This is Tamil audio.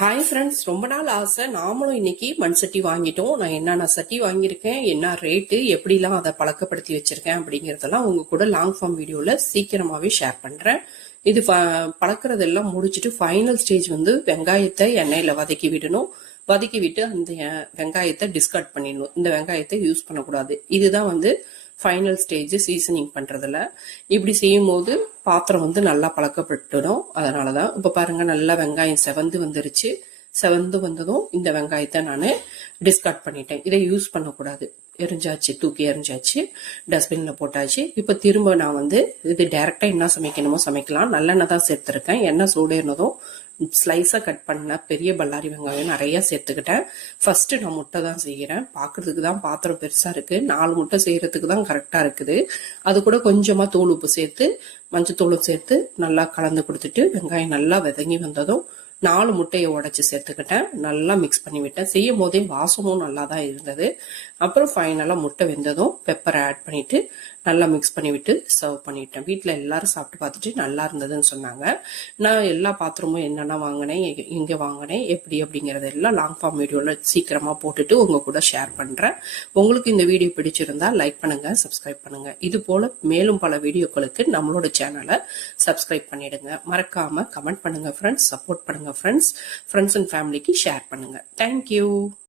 ஹாய் ஃப்ரெண்ட்ஸ், ரொம்ப நாள் ஆசை. நாமளும் இன்னைக்கு மண் சட்டி வாங்கிட்டோம். நான் என்னென்ன சட்டி வாங்கியிருக்கேன், என்ன ரேட்டு, எப்படிலாம் அதை பழக்கப்படுத்தி வச்சிருக்கேன் அப்படிங்கறதெல்லாம் உங்க கூட லாங் ஃபார்ம் வீடியோல சீக்கிரமாவே ஷேர் பண்றேன். இது பழக்கிறதெல்லாம் முடிச்சுட்டு ஃபைனல் ஸ்டேஜ் வந்து வெங்காயத்தை எண்ணெயில வதக்கி விடணும். வதக்கி விட்டு அந்த வெங்காயத்தை டிஸ்கார்ட் பண்ணிடணும். இந்த வெங்காயத்தை யூஸ் பண்ணக்கூடாது. இதுதான் வந்து ஃபைனல் ஸ்டேஜ் சீசனிங் பண்றதுல. இப்படி செய்யும் போது பாத்திரம் வந்து நல்லா பழக்கப்பட்டுடும். அதனாலதான் இப்ப பாருங்க, நல்லா வெங்காயம் செவந்து வந்துருச்சு. செவந்து வந்ததும் இந்த வெங்காயத்தை நான் டிஸ்கார்ட் பண்ணிட்டேன். இதை யூஸ் பண்ணக்கூடாது. எரிஞ்சாச்சு, தூக்கி எரிஞ்சாச்சு, டஸ்ட்பின்ல போட்டாச்சு. இப்ப திரும்ப நான் வந்து இது டைரக்டா என்ன சமைக்கணுமோ சமைக்கலாம். நல்லெண்ணெய் தான் சேர்த்திருக்கேன். எண்ணெய் சூடேறினதும் ஸ்லைஸா கட் பண்ண பெரிய பல்லாரி வெங்காயம் நிறைய சேர்த்துக்கிட்டேன். ஃபர்ஸ்ட் நான் முட்டை தான் செய்யறேன். பாக்குறதுக்கு தான் பாத்திரம் பெருசா இருக்கு. 4 முட்டை செய்யறதுக்கு தான் கரெக்டா இருக்குது. அது கூட கொஞ்சமா தூள் உப்பு சேர்த்து மஞ்சத்தூளும் சேர்த்து நல்லா கலந்து கொடுத்துட்டு வெங்காயம் நல்லா வதங்கி வந்ததும் 4 முட்டையை உடைச்சு சேர்த்துக்கிட்டேன். நல்லா மிக்ஸ் பண்ணி விட்டேன். செய்யும் போதே வாசமும் நல்லா தான் இருந்தது. அப்புறம் ஃபைனலா முட்டை வெந்ததும் பெப்பரை ஆட் பண்ணிட்டு நல்லா மிக்ஸ் பண்ணி விட்டு சர்வ் பண்ணிட்டேன். வீட்டில் எல்லாரும் சாப்பிட்டு பார்த்துட்டு நல்லா இருந்ததுன்னு சொன்னாங்க. நான் எல்லா பாத்திரமும் என்னென்ன வாங்கினேன், எங்கே வாங்கினேன், எப்படி அப்படிங்கறது எல்லாம் லாங் ஃபார்ம் வீடியோல சீக்கிரமா போட்டுட்டு உங்க கூட ஷேர் பண்றேன். உங்களுக்கு இந்த வீடியோ பிடிச்சிருந்தா லைக் பண்ணுங்க, சப்ஸ்கிரைப் பண்ணுங்க. இது போல மேலும் பல வீடியோக்களுக்கு நம்மளோட சேனலை சப்ஸ்கிரைப் பண்ணிடுங்க. மறக்காம கமெண்ட் பண்ணுங்க ஃப்ரெண்ட்ஸ், சப்போர்ட் பண்ணுங்க ஃப்ரெண்ட்ஸ் அண்ட் ஃபேமிலிக்கு ஷேர் பண்ணுங்க. தேங்க்யூ.